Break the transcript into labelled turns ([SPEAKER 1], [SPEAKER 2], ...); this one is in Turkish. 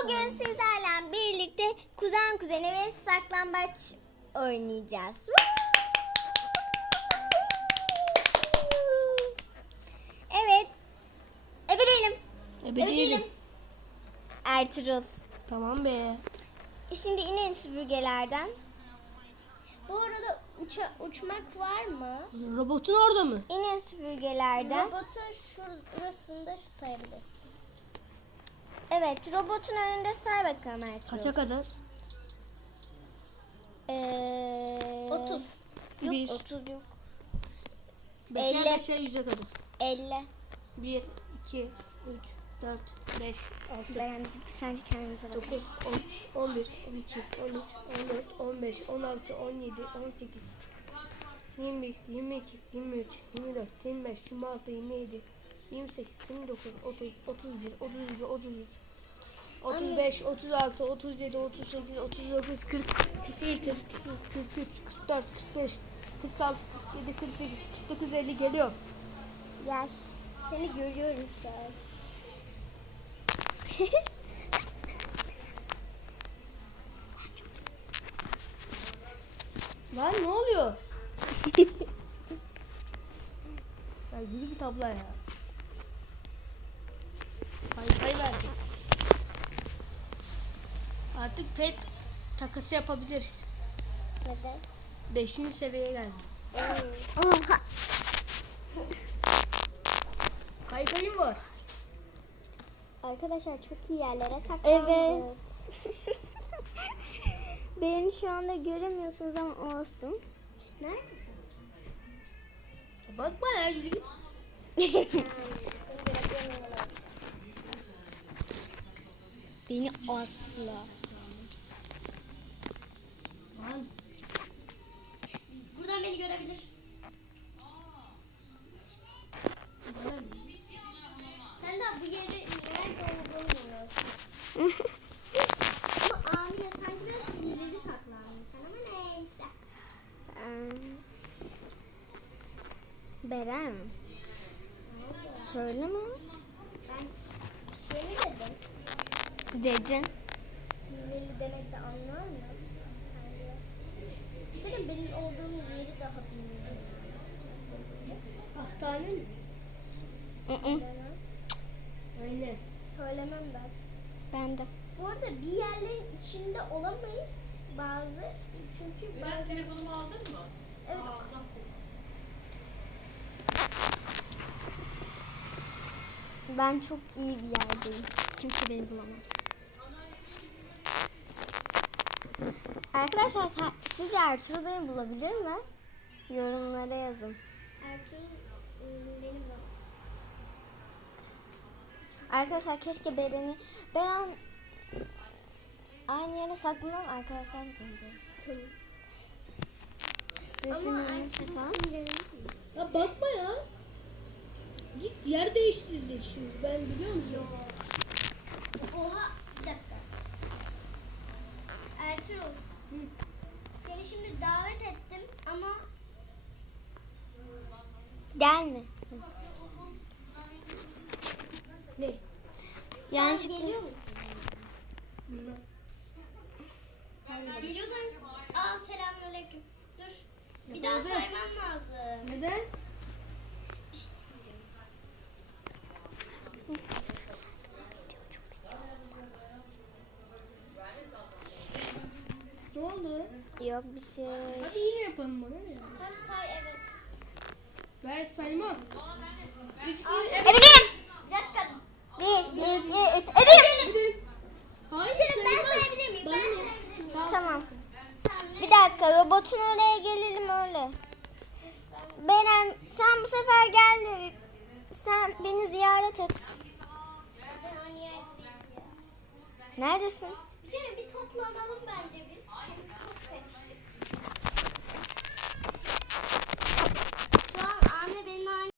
[SPEAKER 1] Bugün sizlerle birlikte kuzen kuzeni ve saklambaç oynayacağız. Evet. Ebeleyelim. Ertuğrul.
[SPEAKER 2] Tamam be.
[SPEAKER 1] Şimdi inin süpürgelerden. Bu arada uçmak var mı?
[SPEAKER 2] Robotun orada mı?
[SPEAKER 1] İnin süpürgelerden.
[SPEAKER 3] Robotun şurasında sayabilirsin.
[SPEAKER 1] Evet, robotun önünde say bakalım Ertuğrul.
[SPEAKER 2] Kaça kadar?
[SPEAKER 1] 30. Yok,
[SPEAKER 2] Bir.
[SPEAKER 1] 30 yok.
[SPEAKER 2] 5'e
[SPEAKER 1] 50.
[SPEAKER 2] 5'e 100'e kadar.
[SPEAKER 1] 50.
[SPEAKER 2] 1, 2, 3, 4, 5, 6,
[SPEAKER 1] Ben sence kendimize bak.
[SPEAKER 2] 9, 10, 11, 12, 13, 14, 15, 16, 17, 18, 21, 22, 23, 24, 25, 26, 27, 28, 29, 30, 31, 32, 33, 35, 36, 37, 38, 39, 40, 41, 42, 43, 44, 45, 46, 47, 48, 49, 50 geliyor.
[SPEAKER 1] Gel. Seni görüyoruz gel.
[SPEAKER 2] Lan ne oluyor? Ya yürü git abla ya. Kay verdim. Artık pet takası yapabiliriz.
[SPEAKER 1] Neden?
[SPEAKER 2] 5. seviyeye geldim.
[SPEAKER 1] Oha.
[SPEAKER 2] Kaykayım var.
[SPEAKER 1] Arkadaşlar çok iyi yerlere saklandık. Evet. Beni şu anda göremiyorsunuz ama olsun. Neredesiniz?
[SPEAKER 2] Bakma ya yürü git.
[SPEAKER 1] Beni asla.
[SPEAKER 2] Lan
[SPEAKER 3] Buradan beni görebilir. Sen daha bu yeri nerede olduğunu bilmiyorsun. Ama Amine sanki biraz sinirleri saklandın sen ama neyse.
[SPEAKER 1] Beren. Söyleme.
[SPEAKER 3] Ben bir şey mi dedim?
[SPEAKER 1] Dedin.
[SPEAKER 3] Sinirli demek de anlar mı? Sence? Senin benim olduğum yeri daha bilmiyorum. Nasıl bileceksin?
[SPEAKER 2] hastane mi? Aynen.
[SPEAKER 3] Söylemem ben.
[SPEAKER 1] Ben de.
[SPEAKER 3] Bu arada bir yerlerin içinde olamayız. Çünkü
[SPEAKER 4] Ben telefonumu aldın mı?
[SPEAKER 3] evet.
[SPEAKER 1] Ben çok iyi bir yerdeyim. Kimse beni bulamaz. Arkadaşlar sizce Ertuğrul beni bulabilir mi? Yorumlara yazın.
[SPEAKER 3] Ertuğrul benim babası.
[SPEAKER 1] Arkadaşlar keşke Beren aynı yere saklanan arkadaşlar da sanıyoruz. Düşünün falan.
[SPEAKER 2] Ya bakma ya. Git yer değiştirecek şimdi. Ben biliyor musun?
[SPEAKER 3] Oha bir dakika. Ertuğrul. Seni şimdi davet ettim ama
[SPEAKER 1] Gelme.
[SPEAKER 2] Ne?
[SPEAKER 1] Yanlışlıkla.
[SPEAKER 3] geliyor musun?
[SPEAKER 2] Bilmem.
[SPEAKER 3] Geliyorsan selamünaleyküm. Dur. Bir daha
[SPEAKER 2] Neden?
[SPEAKER 3] saymam lazım.
[SPEAKER 2] Neden? Ne oldu?
[SPEAKER 1] Yok bir şey.
[SPEAKER 2] Hadi yine yapalım bana ne?
[SPEAKER 3] Hadi say evet.
[SPEAKER 2] Ben saymam. 3, 2,
[SPEAKER 1] Ebelim.
[SPEAKER 3] Bir dakika.
[SPEAKER 1] Ebelim.
[SPEAKER 2] Gidelim. Hayır
[SPEAKER 3] Ben
[SPEAKER 2] saymam.
[SPEAKER 3] sayabilir miyim?
[SPEAKER 2] Bana
[SPEAKER 3] Ben
[SPEAKER 2] ne?
[SPEAKER 3] sayabilir miyim?
[SPEAKER 1] Tamam.
[SPEAKER 3] Tamam.
[SPEAKER 1] Bir dakika robotun oraya gelelim öyle. Beren sen bu sefer gel. Sen beni ziyaret et.
[SPEAKER 3] Ben aynı yerdeyim ya.
[SPEAKER 1] Neredesin?
[SPEAKER 3] Bir toplanalım bence biz. Çünkü çok karıştık. Şu an anne benimle aynı